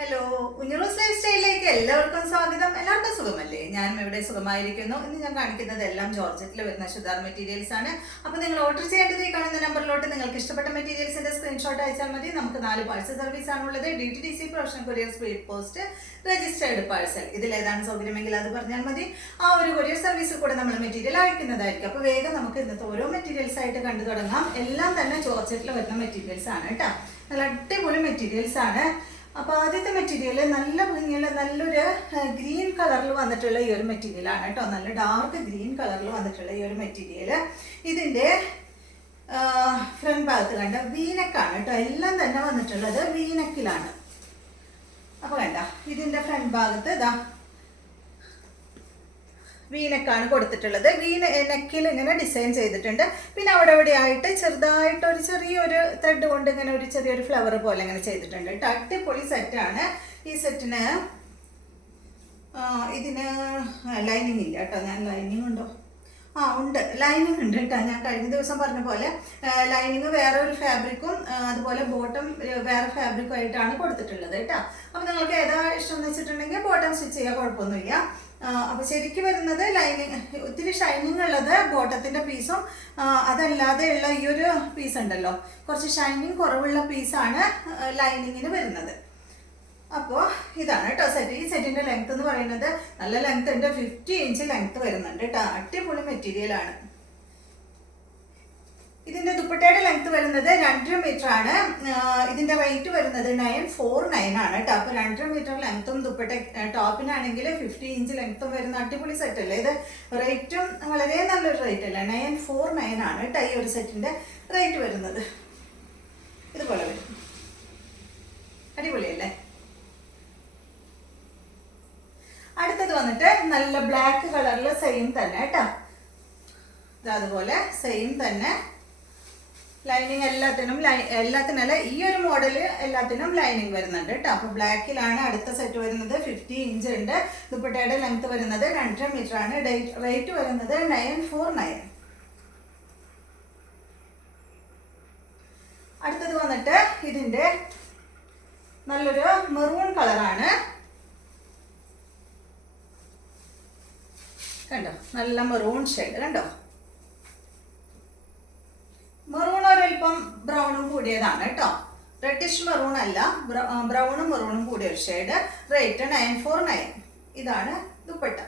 Hello, ഉഞ്ഞറോസ് life സ്റ്റൈലിലേക്ക് എല്ലാവർക്കും സ്വാഗതം. എല്ലാവർക്കും സുഖമല്ലേ? ഞാനും ഇവിടെ സുഖമായിരിക്കുന്നു. ഇന്ന് ഞാൻ കാണിക്കുന്നത് എല്ലാം ജോർജറ്റിൽ വരുന്ന ചുരിദാർ മെറ്റീരിയൽസ് ആണ്. അപ്പോൾ നിങ്ങൾ ഓർഡർ ചെയ്യേണ്ടത് ഈ കാണുന്ന നമ്പറിലോട്ട് നിങ്ങൾക്ക് ഇഷ്ടപ്പെട്ട മെറ്റീരിയൽസിന്റെ സ്ക്രീൻഷോട്ട് അയച്ചാൽ മതി. നമുക്ക് 4 പാഴ്സൽ സർവീസ് ആണുള്ളത്. DTDC professional courier speed post registered parcel. ഇതിൽ ഏതാണ് സൗകര്യമെങ്കിൽ അത് പറഞ്ഞാൽ മതി. ആ ഒരു കൊറിയർ സർവീസിൽ കൂടെ നമ്മൾ മെറ്റീരിയൽ അയക്കുന്നതായിരിക്കും. അപ്പോൾ വേഗം നമുക്ക് ഇന്നത്തെ ഓരോ മെറ്റീരിയൽസ് ആയിട്ട് കണ്ടു തുടങ്ങാം. എല്ലാം തന്നെ ജോർജറ്റിൽ വരുന്ന മെറ്റീരിയൽസ് ആണ് കേട്ടോ. നല്ല അടിപൊളി മെറ്റീരിയൽസ് ആണ്. അപ്പോൾ ആദ്യത്തെ മെറ്റീരിയൽ നല്ല ഭംഗിയുള്ള നല്ലൊരു ഗ്രീൻ കളറിൽ വന്നിട്ടുള്ള ഈ ഒരു മെറ്റീരിയലാണ് കേട്ടോ. നല്ല ഡാർക്ക് ഗ്രീൻ കളറിൽ വന്നിട്ടുള്ള ഈ ഒരു മെറ്റീരിയൽ. ഇതിൻ്റെ ഫ്രണ്ട് ഭാഗത്ത് കണ്ട വീനക്കാണ് കേട്ടോ. എല്ലാം തന്നെ വന്നിട്ടുള്ളത് വീനക്കിലാണ്. അപ്പോൾ കണ്ട ഇതിൻ്റെ ഫ്രണ്ട് ഭാഗത്ത് ഇതാ വീനക്കാണ് കൊടുത്തിട്ടുള്ളത്. നെക്കിൽ ഇങ്ങനെ ഡിസൈൻ ചെയ്തിട്ടുണ്ട്. പിന്നെ അവിടെ ആയിട്ട് ചെറുതായിട്ട് ഒരു ചെറിയൊരു ത്രെഡ് കൊണ്ട് ഇങ്ങനെ ഒരു ചെറിയൊരു ഫ്ലവർ പോലെ ഇങ്ങനെ ചെയ്തിട്ടുണ്ട് കേട്ടോ. അടിപൊളി സെറ്റാണ്. ഈ സെറ്റിന് ഇതിന് ലൈനിങ് ഇല്ല കേട്ടോ. ഞാൻ ലൈനിങ് ഉണ്ടോ? ഉണ്ട്, ലൈനിങ് ഉണ്ട് കേട്ടോ. ഞാൻ കഴിഞ്ഞ ദിവസം പറഞ്ഞ പോലെ ലൈനിങ് വേറെ ഒരു ഫാബ്രിക്കും അതുപോലെ ബോട്ടം വേറെ ഫാബ്രിക്കും ആയിട്ടാണ് കൊടുത്തിട്ടുള്ളത് കേട്ടോ. അപ്പോൾ നിങ്ങൾക്ക് ഏതാ ഇഷ്ടം എന്ന് വെച്ചിട്ടുണ്ടെങ്കിൽ ബോട്ടം സ്റ്റിച്ച് ചെയ്യാൻ കുഴപ്പമൊന്നുമില്ല. അപ്പോൾ ശരിക്കും വരുന്നത് ലൈനിങ് ഒത്തിരി ഷൈനിങ് ഉള്ളത് ബോട്ടത്തിൻ്റെ പീസും അതല്ലാതെ ഉള്ള ഈ ഒരു പീസ് ഉണ്ടല്ലോ, കുറച്ച് ഷൈനിങ് കുറവുള്ള പീസാണ് ലൈനിങ്ങിന് വരുന്നത്. അപ്പോൾ ഇതാണ് കേട്ടോ സെറ്റ്. ഈ സെറ്റിൻ്റെ ലെങ്ത് എന്ന് പറയുന്നത് നല്ല ലെങ്ത് ഉണ്ട്. 50 ഇഞ്ച് ലെങ്ത് വരുന്നുണ്ട് കേട്ടോ. അടിപൊളി മെറ്റീരിയലാണ്. ഇതിൻ്റെ ദുപ്പട്ടയുടെ ലെങ്ത് വരുന്നത് 2.5 മീറ്റർ ആണ്. ഇതിൻ്റെ റേറ്റ് വരുന്നത് 949 ആണ് കേട്ടോ. അപ്പോൾ 2.5 മീറ്റർ ലെങ്ത്തും ദുപ്പട്ട ടോപ്പിനാണെങ്കിൽ 50 ഇഞ്ച് ലെങ്ത്തും വരുന്ന അടിപൊളി സെറ്റ് അല്ലേ ഇത്. റേറ്റും വളരെ നല്ലൊരു റേറ്റ് അല്ലേ. 949 ആണ് കേട്ടോ ഈ ഒരു സെറ്റിൻ്റെ റേറ്റ് വരുന്നത്. ഇതുപോലെ വരും. അടിപൊളിയല്ലേ? അടുത്തത് വന്നിട്ട് നല്ല ബ്ലാക്ക് കളറിൽ സെയിം തന്നെ കേട്ടോ. അതുപോലെ സെയിം തന്നെ ലൈനിങ് എല്ലാത്തിനല്ല ഈ ഒരു മോഡല് എല്ലാത്തിനും ലൈനിങ് വരുന്നുണ്ട് കേട്ടോ. അപ്പോൾ ബ്ലാക്കിലാണ് അടുത്ത സെറ്റ് വരുന്നത്. 50 ഇഞ്ച് ഉണ്ട്. ദുപ്പട്ടയുടെ ലെങ്ത് വരുന്നത് 2.5 മീറ്റർ ആണ്. റേറ്റ് വരുന്നത് 949. അടുത്തത് വന്നിട്ട് ഇതിൻ്റെ നല്ലൊരു മെറൂൺ കളറാണ് കണ്ടോ. നല്ല മെറൂൺ ഷെയ്ഡ് കണ്ടോ. മെറൂൺ ഒരൽപ്പം ബ്രൗണും കൂടിയതാണ് കേട്ടോ. റെഡിഷ് മെറൂൺ അല്ല, ബ്രൗണും മെറൂണും കൂടിയ ഒരു ഷെയ്ഡ്. റേറ്റ് 949. ഇതാണ് ദുപ്പട്ട.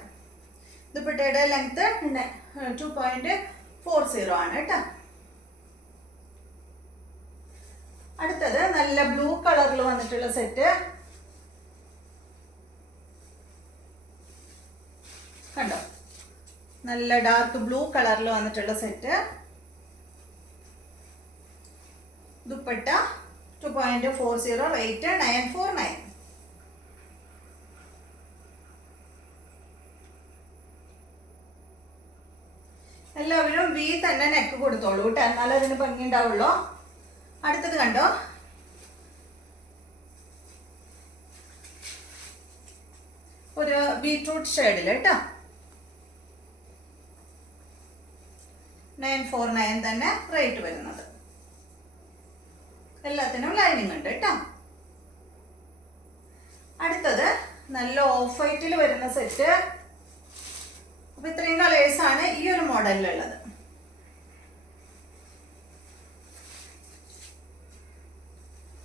ദുപ്പട്ടയുടെ ലെങ്ത് 2.40 ആണ് കേട്ടോ. അടുത്തത് നല്ല ബ്ലൂ കളറിൽ വന്നിട്ടുള്ള സെറ്റ് കണ്ടോ. നല്ല ഡാർക്ക് ബ്ലൂ കളറിൽ വന്നിട്ടുള്ള സെറ്റ്. ദുപ്പട്ട 2.40. റേറ്റ് 949. എല്ലാവരും വി തന്നെ നെക്ക് കൊടുത്തോളൂ കേട്ടോ, എന്നാലും അതിന് ഭംഗി ഉണ്ടാവുള്ളൂ. അടുത്തത് കണ്ടോ. ഒരു ബീട്രൂട്ട് ഷെയ്ഡിൽ കേട്ടോ. 949 തന്നെ റേറ്റ് വരുന്നത്. എല്ലാത്തിനും ലൈനിങ് ഉണ്ട് കേട്ടോ. അടുത്തത് നല്ല ഓഫ് വൈറ്റിൽ വരുന്ന സെറ്റ്. അപ്പൊ ഇത്രയും കളേഴ്സാണ് ഈ ഒരു മോഡലിലുള്ളത്.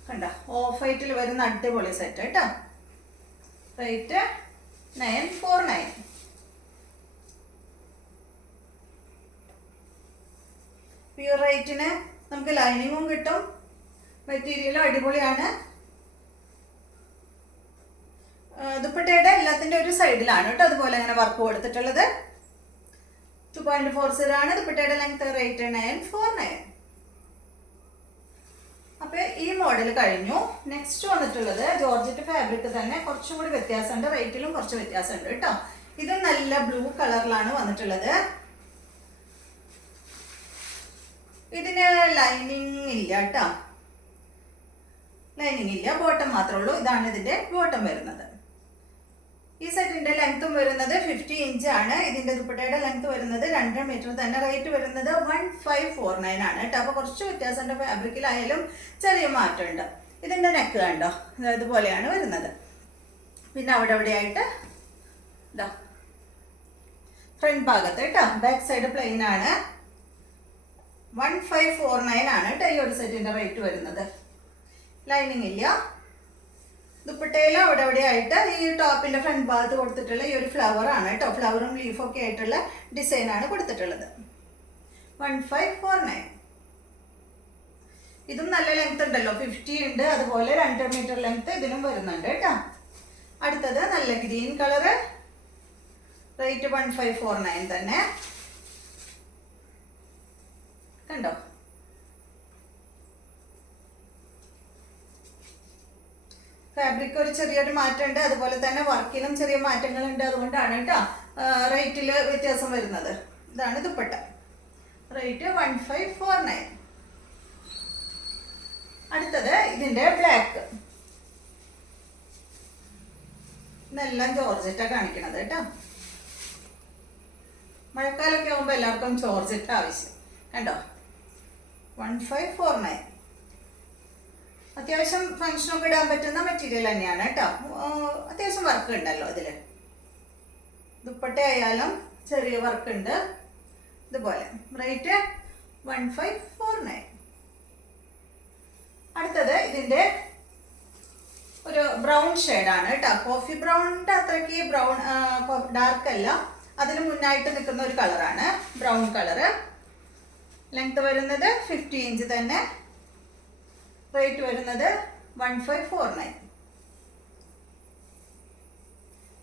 കണ്ട ഓഫ് വൈറ്റിൽ വരുന്ന അടിപൊളി സെറ്റ് കേട്ടോ. റേറ്റ് 949. പ്യൂർ റേറ്റിന് നമുക്ക് ലൈനിങ്ങും കിട്ടും. മെറ്റീരിയലും അടിപൊളിയാണ്. ദുപ്പട്ടയുടെ എല്ലാത്തിൻ്റെ ഒരു സൈഡിലാണ് കേട്ടോ അതുപോലെ അങ്ങനെ വർക്ക് കൊടുത്തിട്ടുള്ളത്. 2.40 ആണ് ദുപ്പട്ടയുടെ ലെങ്ത്. റേറ്റ് 949. അപ്പോൾ ഈ മോഡൽ കഴിഞ്ഞു. നെക്സ്റ്റ് വന്നിട്ടുള്ളത് ജോർജറ്റ് ഫാബ്രിക് തന്നെ, കുറച്ചുകൂടി വ്യത്യാസമുണ്ട്. റേറ്റിലും കുറച്ച് വ്യത്യാസമുണ്ട് കേട്ടോ. ഇത് നല്ല ബ്ലൂ കളറിലാണ് വന്നിട്ടുള്ളത്. ഇതിന് ലൈനിങ് ഇല്ല കേട്ടോ. ലൈനിങ് ഇല്ല, ബോട്ടം മാത്രമേ ഉള്ളൂ. ഇതാണ് ഇതിൻ്റെ ബോട്ടം വരുന്നത്. ഈ സെറ്റിന്റെ ലെങ്ത്തും വരുന്നത് 50 ഇഞ്ച് ആണ്. ഇതിന്റെ ദുപ്പട്ടയുടെ ലെങ്ത് വരുന്നത് 2 മീറ്റർ തന്നെ. റേറ്റ് വരുന്നത് 1549 ആണ് കേട്ടോ. അപ്പോൾ കുറച്ച് വ്യത്യാസമുണ്ട്. ഫാബ്രിക്കിലായാലും ചെറിയ മാറ്റമുണ്ട്. ഇതിൻ്റെ നെക്ക് കണ്ടോ, ഇതുപോലെയാണ് വരുന്നത്. പിന്നെ അവിടെ ആയിട്ട് ഇതാ ഫ്രണ്ട് ഭാഗത്ത് കേട്ടോ, ബാക്ക് സൈഡ് പ്ലെയിൻ ആണ്. 1549 ആണ് കേട്ടോ ഈ ഒരു സെറ്റിൻ്റെ റേറ്റ് വരുന്നത്. ലൈനിങ് ഇല്ല. ദുപ്പട്ടയിലും അവിടെ ആയിട്ട് ഈ ടോപ്പിൻ്റെ ഫ്രണ്ട് ഭാഗത്ത് കൊടുത്തിട്ടുള്ള ഈ ഒരു ഫ്ലവർ ആണ് കേട്ടോ, ഫ്ലവറും ലീഫൊക്കെ ആയിട്ടുള്ള ഡിസൈനാണ് കൊടുത്തിട്ടുള്ളത്. 1549. ഇതും നല്ല ലെങ്ത് ഉണ്ടല്ലോ, 50 ഉണ്ട്. അതുപോലെ 2 മീറ്റർ ലെങ്ത് ഇതിനും വരുന്നുണ്ട് കേട്ടോ. അടുത്തത് നല്ല ഗ്രീൻ കളറ്, റേറ്റ് 1549 തന്നെ. കണ്ടോ, ഫാബ്രിക് ഒരു ചെറിയൊരു മാറ്റമുണ്ട്, അതുപോലെ തന്നെ വർക്കിനും ചെറിയ മാറ്റങ്ങളുണ്ട്. അതുകൊണ്ടാണ് കേട്ടോ റേറ്റിൽ വ്യത്യാസം വരുന്നത്. ഇതാണ് ദുപ്പട്ട, റേറ്റ് 1549. അടുത്തത് ഇതിൻ്റെ ബ്ലാക്ക്. ഇതെല്ലാം ജോർജറ്റാണ് കാണിക്കണത് കേട്ടോ. മഴക്കാലമൊക്കെ ആകുമ്പോൾ എല്ലാവർക്കും ജോർജറ്റ് ആവശ്യം. കണ്ടോ, 1549. അത്യാവശ്യം ഫങ്ഷനൊക്കെ ഇടാൻ പറ്റുന്ന മെറ്റീരിയൽ തന്നെയാണ് കേട്ടോ. അത്യാവശ്യം വർക്ക് ഉണ്ടല്ലോ അതിൽ. ദുപ്പട്ട ആയാലും ചെറിയ വർക്ക് ഉണ്ട്. ഇതുപോലെ റേറ്റ് 1549. അടുത്തത് ഇതിൻ്റെ ഒരു ബ്രൗൺ ഷെയ്ഡാണ് കേട്ടോ. കോഫി ബ്രൗണിൻ്റെ അത്രയ്ക്ക് ബ്രൗൺ ഡാർക്ക് അല്ല, അതിന് മുന്നായിട്ട് നിൽക്കുന്ന ഒരു കളറാണ് ബ്രൗൺ കളറ്. ലെങ്ത് വരുന്നത് 50 ഇഞ്ച് തന്നെ. റേറ്റ് വരുന്നത് 1549.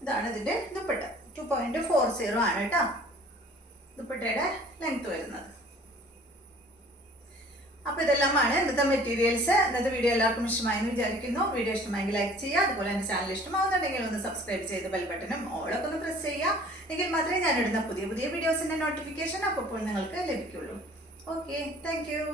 ഇതാണ് ഇതിൻ്റെ ദുപ്പട്ട. 2.40 ആണ് കേട്ടോ ദുപ്പട്ടയുടെ ലെങ്ത് വരുന്നത്. അപ്പോൾ ഇതെല്ലാമാണ് ഇന്നത്തെ മെറ്റീരിയൽസ്. ഇന്നത്തെ വീഡിയോ എല്ലാവർക്കും ഇഷ്ടമായെന്ന് വിചാരിക്കുന്നു. വീഡിയോ ഇഷ്ടമായെങ്കിൽ ലൈക്ക് ചെയ്യുക. അതുപോലെ എൻ്റെ ചാനൽ ഇഷ്ടമാവുന്നുണ്ടെങ്കിൽ ഒന്ന് സബ്സ്ക്രൈബ് ചെയ്ത് ബെൽ ബട്ടണും ഓളൊക്കെ ഒന്ന് പ്രസ് ചെയ്യുക. എങ്കിൽ മാത്രമേ ഞാനിടുന്ന പുതിയ വീഡിയോസിൻ്റെ നോട്ടിഫിക്കേഷൻ അപ്പോൾ നിങ്ങൾക്ക് ലഭിക്കുള്ളൂ. Okay, thank you.